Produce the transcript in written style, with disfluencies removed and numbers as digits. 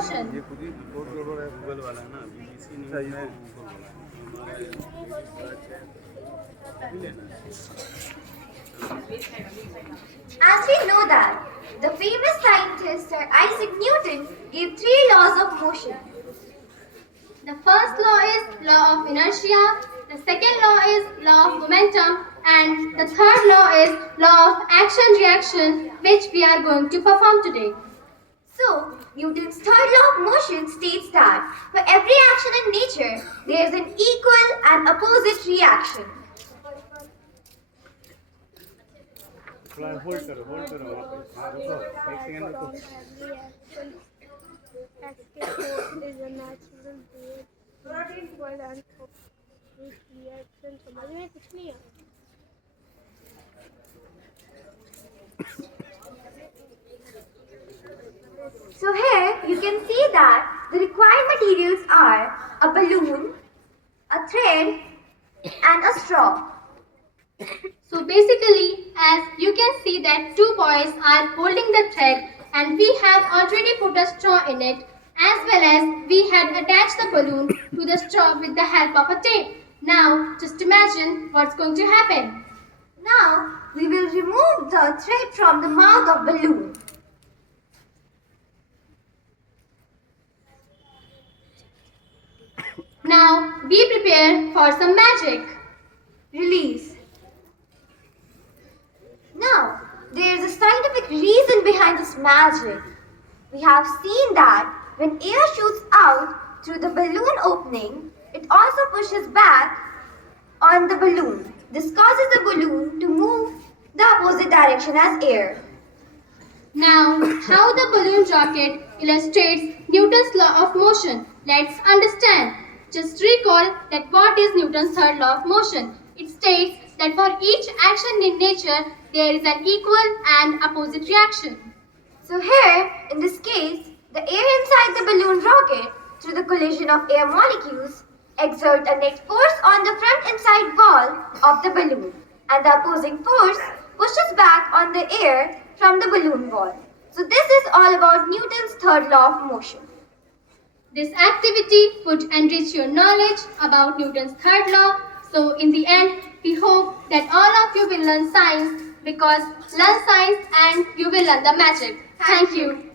motion. ये खुद ही report गड़बड़ है गूगल वाला ना बीबीसी न्यूज़ में उनको बोला हमारे सर्च है अभी लेना है। As we know that, the famous scientist Sir Isaac Newton gave three laws of motion. The first law is law of inertia, the second law is law of momentum, and the third law is law of action-reaction, which we are going to perform today. So, Newton's third law of motion states that for every action in nature, there is an equal and opposite reaction. थोड़ा hold करो वहाँ पे हाँ रुको एक second रुको is a natural equal and opposite reaction. समझ में कुछ नहीं आया. So here you can see that the required materials are a balloon, a thread and a straw. So basically, as you can see that two boys are holding the thread and we have already put a straw in it, as well as we had attached the balloon to the straw with the help of a tape. Now, just imagine what's going to happen. Now we will remove the thread from the mouth of balloon. Now, be prepared for some magic. Release. Now, there is a scientific reason behind this magic. We have seen that when air shoots out through the balloon opening, it also pushes back on the balloon. This causes the balloon to move the opposite direction as air. Now, how the balloon rocket illustrates Newton's law of motion. Let's understand. Just recall that what is Newton's third law of motion. It states that for each action in nature, there is an equal and opposite reaction. So here, in this case, the air inside the balloon rocket through the collision of air molecules exert a net force on the front inside wall of the balloon, and the opposing force pushes back on the air from the balloon wall. So this is all about Newton's third law of motion. This activity would enrich your knowledge about Newton's third law. So in the end, we hope that all of you will learn science, because learn science and you will learn the magic. Thank you.